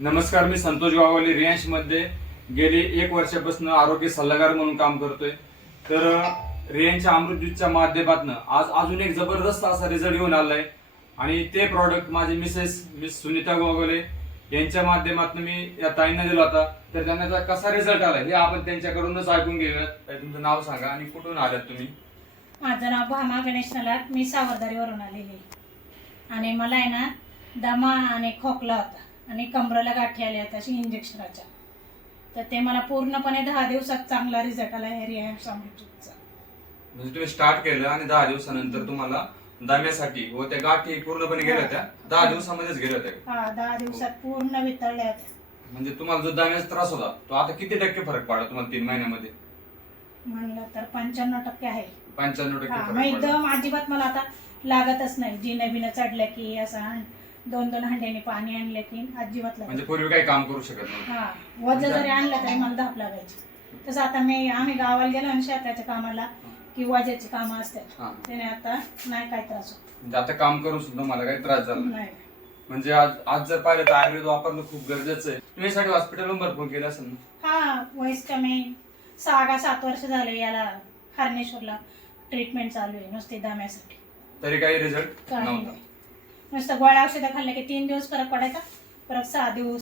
नमस्कार, मी संतोष गावाले रियांश मध्ये गेली 1 वर्षापासून आरोग्य सल्लागार म्हणून काम करतोय। तर रियांशच्या अमृत ज्यूसच्या माध्यमातून आज अजून एक जबरदस्त असा रिझल्ट येऊन आलाय आणि ते प्रॉडक्ट माझी मिस सुनीता गोगोले यांच्या माध्यमातून मी या ताईंना दिला होता। तर त्यांना कसा रिझल्ट आला हे आपण त्यांच्याकडूनच ऐकून घेऊयात। तुमचं नाव सांगा आणि कुठून आलात तुम्ही? माझं नाव भामा गणेश नलाट, मी सावरदारीवरून आलेली आणि मला आहे ना दमा आणि खोकला होता आणि कमरेला गाठी आल्या होत्या अशी इंजेक्शनाच्या। तर ते मला पूर्णपणे 10 दिवसात चांगला रिझल्ट आला आहे रियांश अमृतचा। म्हणजे तुम्ही स्टार्ट केलं आणि 10 दिवसानंतर तुम्हाला दम्यासाठी व त्या गाठी पूर्णपणे गेल्या होत्या? 10 दिवसामध्येच गेल्या होत्या? हा, 10 दिवसात पूर्ण वितळल्या होत्या। म्हणजे तुम्हाला जो दम्याचा त्रास होता तो आता किती टक्के फरक पडला तुम्हाला 3 महिन्यामध्ये? म्हणलं तर 95% आहे। 95% हा, फरक मग पडला। दम अजिबात मला आता लागतच नाही। जिने बिने चढल्या की असं 2-2 हंड्याने पाणी आणलं की अजिबात लागत म्हणजे पूर्वी काही काम करू शकत नाही? हा, वजन जरी आणलं तरी मला धाप लागायची। तसं आता आम्ही गावाला गेलो आणि शेताच्या कामाला की वाजायची कामं असतात, त्याने आता नाही काय त्रास होत। म्हणजे आता काम करून सुद्धा मला काही त्रास झाला नाही। म्हणजे आज जर पाहिलं तर आयुर्वेद वापरणं खूप गरजेचं आहे। तुम्ही यासाठी हॉस्पिटल नंबर फोन केला असेल ना? हा, वयस कमी 6-7 वर्ष झाले याला हरणेश्वरला ट्रीटमेंट चालू आहे नुसती दम्यासाठी। तरी काही रिझल्ट काही नव्हता? नाही, नुसतं गोळ्या औषधं खाल्लं की 3 दिवस फरक पडायचा, परत 6 दिवस